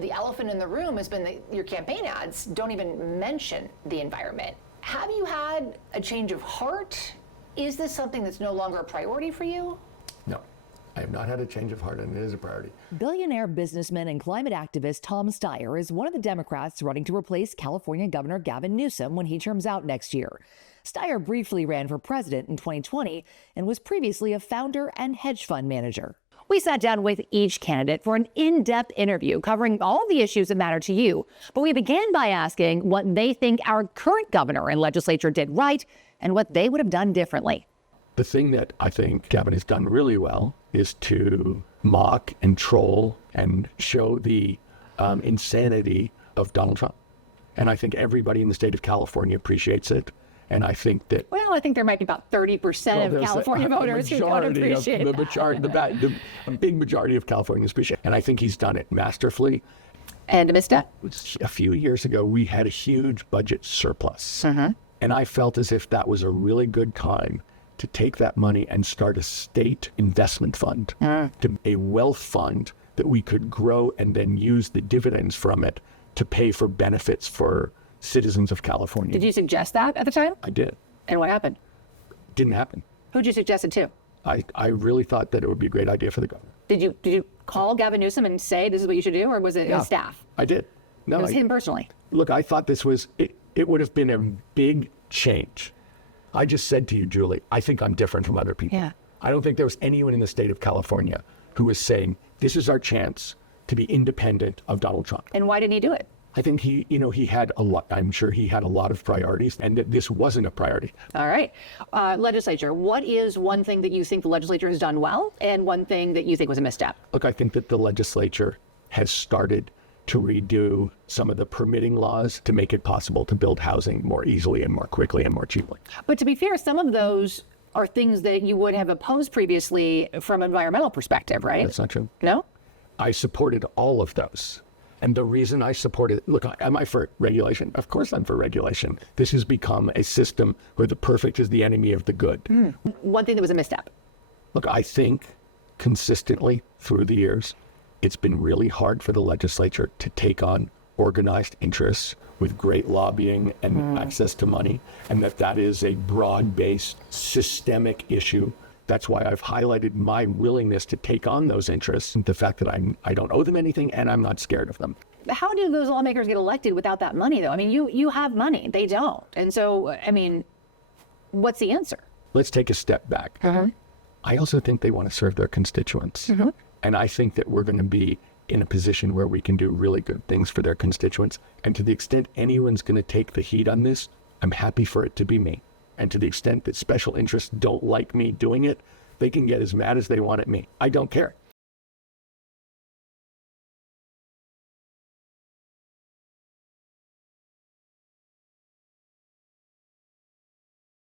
the elephant in the room has been that your campaign ads don't even mention the environment. Have you had a change of heart? Is this something that's no longer a priority for you? No, I have not had a change of heart, and it is a priority. Billionaire businessman and climate activist Tom Steyer is one of the Democrats running to replace California Governor Gavin Newsom when he terms out next year. Steyer briefly ran for president in 2020 and was previously a founder and hedge fund manager. We sat down with each candidate for an in-depth interview covering all the issues that matter to you. But we began by asking what they think our current governor and legislature did right and what they would have done differently. The thing that I think Gavin has done really well is to mock and troll and show the insanity of Donald Trump. And I think everybody in the state of California appreciates it. And I think that... Well, I think there might be about 30% of California voters who don't appreciate the big majority of Californians appreciate it. And I think he's done it masterfully. And a misstep? A few years ago, we had a huge budget surplus. And I felt as if that was a really good time to take that money and start a state investment fund, a wealth fund that we could grow and then use the dividends from it to pay for benefits for citizens of California. Did you suggest that at the time? I did. And what happened? Didn't happen. Who'd you suggest it to? I really thought that it would be a great idea for the governor. Did you call Gavin Newsom and say this is what you should do, or was it his staff? I did. No, it was him personally. Look, I thought this was, it would have been a big change. I just said to you, Julie, I think I'm different from other people. Yeah. I don't think there was anyone in the state of California who was saying, this is our chance to be independent of Donald Trump. And why didn't he do it? I think he had a lot, I'm sure he had a lot of priorities, and that this wasn't a priority. All right. Legislature, what is one thing that you think the legislature has done well and one thing that you think was a misstep? Look, I think that the legislature has started to redo some of the permitting laws to make it possible to build housing more easily and more quickly and more cheaply. But to be fair, some of those are things that you would have opposed previously from an environmental perspective, right? That's not true. No? I supported all of those. And the reason I supported, look, am I for regulation? Of course I'm for regulation. This has become a system where the perfect is the enemy of the good. One thing that was a misstep. Look, I think consistently through the years, it's been really hard for the legislature to take on organized interests with great lobbying and access to money, and that is a broad-based systemic issue. That's why I've highlighted my willingness to take on those interests, the fact that I don't owe them anything and I'm not scared of them. How do those lawmakers get elected without that money, though? I mean, you have money. They don't. And so, I mean, what's the answer? Let's take a step back. I also think they want to serve their constituents. And I think that we're going to be in a position where we can do really good things for their constituents. And to the extent anyone's going to take the heat on this, I'm happy for it to be me. And to the extent that special interests don't like me doing it, they can get as mad as they want at me. I don't care.